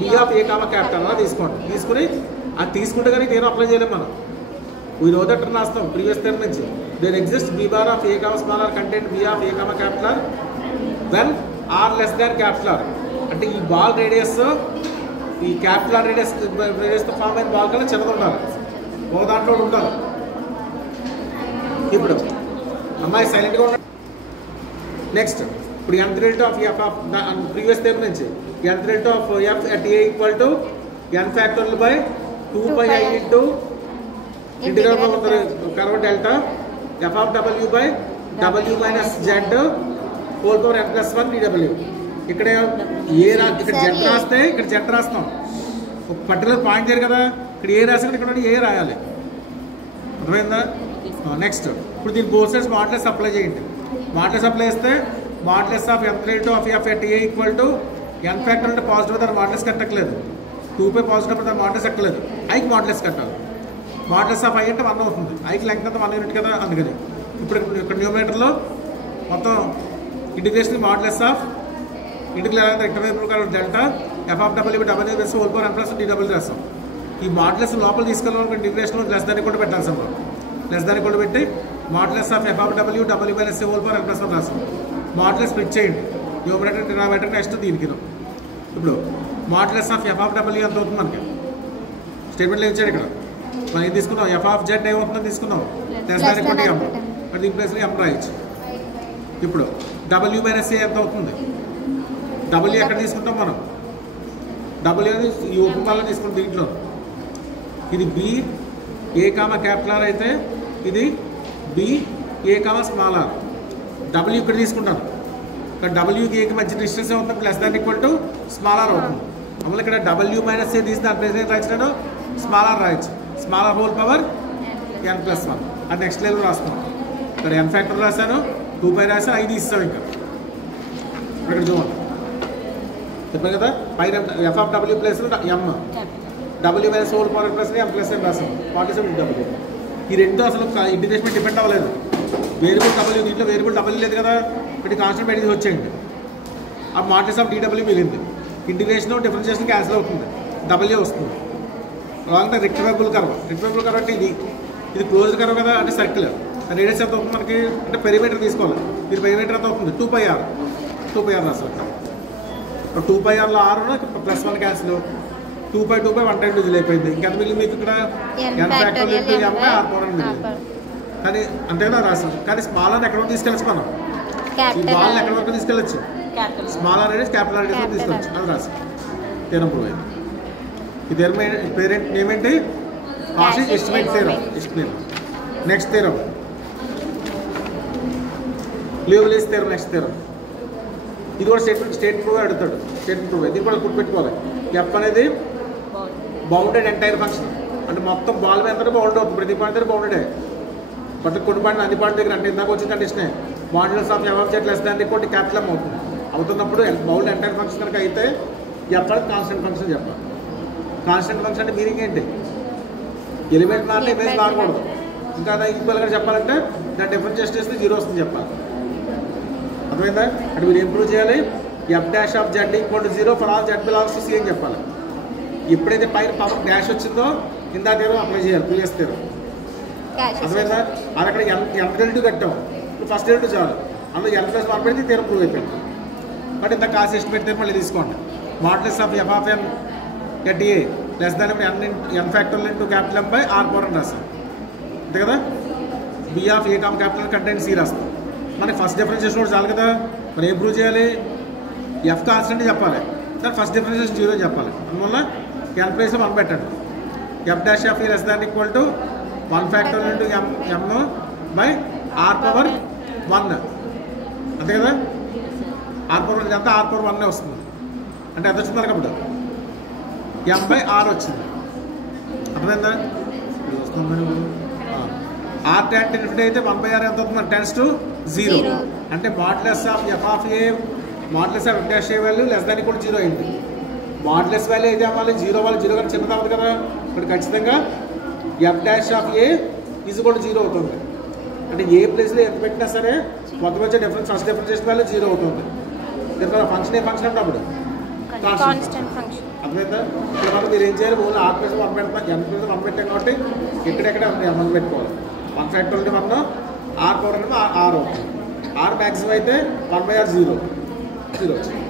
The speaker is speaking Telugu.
B of A comma capital అలా తీసుకోండి. తీసుకుని అది తీసుకుంటే కానీ నేను అప్లై చేయలేము మనం. వీ నో దట్ రాస్తాం ప్రీవియస్ టర్మ్ నుంచి. There exist B bar of A comma small R content B of A comma capital when R less than capital. అంటే ఈ బాల్ రేడియస్ ఈ క్యాపిటల్ రేడియస్తో ఫామ్ అయిన బాల్ కన్నా చిన్నది ఉండాలి, ఒక దాంట్లో ఉండాలి. ఇప్పుడు అమ్మాయి సైలెంట్గా ఉండాలి. నెక్స్ట్ ఇప్పుడు nth rate of f of previous term నుంచి nth rate of f at a equal to n factorial by 2 pi I into integral of the curve delta f of w by w minus z whole power n plus 1 dw. ఇక్కడ ఇక్కడ z రాస్తే ఇక్కడ z రాస్తాం, ఒక పర్టికులర్ పాయింట్ దగ్గర కదా, ఇక్కడ ఏ రాసి ఇక్కడ ఏ రాయాలి. అర్థమైందా? నెక్స్ట్ ఇప్పుడు దీని బోత్ సైడ్స్ మాడ్యులస్ అప్లై చేయండి. మాడ్యులస్ అప్లై చేస్తే modulus of nth rate of f at a equal to n factor అంటే పాజిటివ్ దాని మాడ్యులస్ కట్టలేదు, 2π పాజిటివ్ దాని మాడ్యులస్ ఎక్కలేదు, ఐకి మాడ్యులస్ కట్టాలి. మాడ్యులస్ ఆఫ్ i అంటే 1 అవుతుంది, ఐకి లెంగ్త్ అంతా 1 యూనిట్ కదా, అందుకని ఇప్పుడు ఇక్కడ న్యూమరేటర్లో మొత్తం integration modulus of integral rectangular delta f of w by w plus whole power n plus dw రాస్తాం. ఈ మాడ్యులస్ లోపల తీసుకెళ్ళాలి ఇంటిగ్రేషన్లో లెస్ దాన్ని కూడా పెట్టాల్సి ఉంటాం. లెస్ దాన్ని కూడా పెట్టి modulus of f of w w minus hole power n plus 1 రాస్తాం. మాడ్యులస్ స్ప్లిట్ చేయండి, న్యూమరేటర్ డినామినేటర్ నెక్స్ట్ దీనికి. ఇప్పుడు modulus of f of w ఎంత అవుతుంది మనకి స్టేట్మెంట్లో ఇచ్చాడు. ఇక్కడ మనం ఏం తీసుకున్నాం, f of z ఏమవుతుందో తీసుకున్నాం, less than equal to m, మరి దీని ప్లేస్లో m రాయొచ్చు. ఇప్పుడు w మైనస్ a ఎంత అవుతుంది, w ఎక్కడ తీసుకుంటాం మనం, w అనేది ఈ ఉపమాలలో తీసుకుంటాం. దీంట్లో ఇది B A comma capital R అయితే ఇది B A comma small R. w ఇక్కడ తీసుకుంటాను, ఇక్కడ డబ్ల్యూకి ఏకి మధ్య డిస్టెన్స్ అవుతుంది, plus than equal to small R అవుతుంది. అమలు ఇక్కడ w మైనస్ ఏ తీసి దాని ప్లేస్ రాయించినాడు, స్మాల్ ఆర్ రాయొచ్చు, small R whole power n plus 1. అది నెక్స్ట్ లెవెల్ రాస్తాం. ఇక్కడ n ఫ్యాక్టర్ రాశాను, 2π రాశాను, 5 ఇస్తాం. ఇంకా ఇక్కడ చూడండి చెప్పాను కదా, పైన f of w plus m, w minus hole power plus m plus n రాస్తాం, 47w. ఈ రెండు అసలు ఇంటిగ్రేషన్ డిపెండ్ అవ్వలేదు. వేరియబుల్ w దీంట్లో వేరియబుల్ w లేదు కదా, ఇప్పుడు కాన్స్టెంట్ పెట్టి వచ్చేయండి. ఆ మాడ్యులస్ ఆఫ్ dw మిగిలింది. ఇంటిగ్రేషన్ డిఫరెన్షియేషన్ క్యాన్సిల్ అవుతుంది, w వస్తుంది. అలాగే రెక్టిఫైబుల్ కర్వ్, రెక్టిఫైబుల్ కర్వ్ అంటే ఇది క్లోజ్డ్ కర్వ్ కదా, అంటే సర్కిల్. రేడియస్ ఎంత అవుతుంది మనకి అంటే పెరిమీటర్ తీసుకోవాలి. మీరు పెరిమీటర్ ఎంత అవుతుంది, 2πr రాస్తారు. 2πrలో r ప్లస్ 1 క్యాన్సిల్, 2π 1 టైం డిజిల్ అయిపోయింది. ఇంకా మిగిలింది మీకు ఇక్కడ n factor into m by r power అని మిగిలింది. కానీ అంతే కదా రాసాం. కానీ స్మాల్ అని ఎక్కడ వరకు తీసుకెళ్ళచ్చు మనం, ఈ బాల్ని ఎక్కడ వరకు తీసుకెళ్ళచ్చు, small r radius capital radius వరకు తీసుకెళ్ళచ్చు. అది రాసాం. థీరం ప్రూవ్ అయింది. ఈ థీరం పేరెంట్ నేమ్ ఏంటి, Cauchy estimate theorem. Next theorem Liouville theorem. Next theorem ఇది కూడా స్టేట్ ప్రూవ్ అడుగుతాడు. స్టేట్మెంట్ ప్రూవ్ ఇది కూడా గుర్తుపెట్టుకోవాలి. ఎఫ్ అనేది బౌండెడ్ ఎంటైర్ ఫంక్షన్, అంటే మొత్తం బాల్ మీద అందరూ బౌండ్ అవుతుంది, ప్రతి పాయింట్ దగ్గర బౌండెడే. బట్ కొన్ని పాయింట్ అన్ని పాయింట్ దగ్గర అంటే ఇందాక వచ్చిన కండిషనే modulus of f of z less than equal to capital m అవుతుంది. అవుతున్నప్పుడు బౌండ్ ఎంటైర్ ఫంక్షన్ కనుక అయితే చెప్పాలి కాన్స్టెంట్ ఫంక్షన్ చెప్పాలి. కాన్స్టెంట్ ఫంక్షన్ అంటే మీనింగ్ ఏంటి, ఎలిమెంట్ మారితే ఇమేజ్ మారకూడదు. ఇంకా అదే ఈక్వల్గా చెప్పాలంటే దాన్ని డిఫరెన్షియేట్ చేస్తే 0 వస్తుంది చెప్పాలి. అర్థమైందా? అంటే మీరు ఇంప్రూవ్ చేయాలి. f dash of z equal to 0 for all z belongs to c అని చెప్పాలి. ఎప్పుడైతే పైన పవర్ డాష్ వచ్చిందో కింద తీరం అప్లై చేయాలి, ప్రీవియస్ తీరం. అర్థమైందా? అది అక్కడ n కట్టాం, ఇప్పుడు ఫస్ట్ ఎల్2 చాలు, అందులో n ప్లస్ 1 పెడితే తీరం ప్రూవ్ అయిపోయింది. బట్ ఇంత కాస్ట్ ఎస్టిమేట్ తీరం మళ్ళీ తీసుకోండి. Modulus of f of n at a less than n factorial into capital m by r power అని రాస్తాం. అంతే కదా. b of a comma capital content c రాస్తాం. మనకి ఫస్ట్ డిఫరెన్షియేషన్ కూడా చాలు కదా. మరి ఏం ప్రూవ్ చేయాలి, f కాన్స్టెంట్ చెప్పాలి, దాని ఫస్ట్ డిఫరెన్షియేషన్ 0 చెప్పాలి. అందువల్ల n ప్లేస్ 1 పెట్టండి. f dash of e less than equal to 1 factorial into m by r power 1. అంతే కదా. r పవర్ అంతా r పవర్ 1 వస్తుంది. అంటే ఎంత వచ్చింది కాబట్టి m బై r వచ్చింది. అర్థమైందా? r tan ఇన్ఫినిటీ అయితే 1 బై r ఎంత అవుతుంది, టెన్స్ టు 0. అంటే modulus of f of a modulus of f dash a value less than equal to 0 అయింది. మాడ్యులస్ వాల్యూ అయితే అవ్వాలి 0 వాళ్ళు 0 కానీ చిన్నది అవ్వదు కదా. ఇప్పుడు ఖచ్చితంగా f dash of a is equal to 0 అవుతుంది. అంటే ఏ ప్లేస్లో ఎంత పెట్టినా సరే మొత్తం వచ్చే డిఫరెన్స్ ఫస్ట్ డిఫరెన్షియేషన్ వాల్యూ 0 అవుతుంది. ఫంక్షన్ ఏ ఫంక్షన్ అంటే అప్పుడు కాన్స్టెంట్ ఫంక్షన్. అర్థమైందా? ఇక్కడ మనం మీరు ఏం చేయాలి, ఓన్లీ ఆర్ ప్లస్ 1 పెడతాం, ఎన్ ప్లస్ 1 పెట్టాం కాబట్టి ఇక్కడెక్కడ ఎన్ పెట్టుకోవాలి. 1 ఫ్యాక్టోరియల్ మనం ఆర్ పవర్ అనేది ఆర్ అవుతుంది. ఆర్ మ్యాక్సిమం అయితే 1/r 0 వచ్చింది.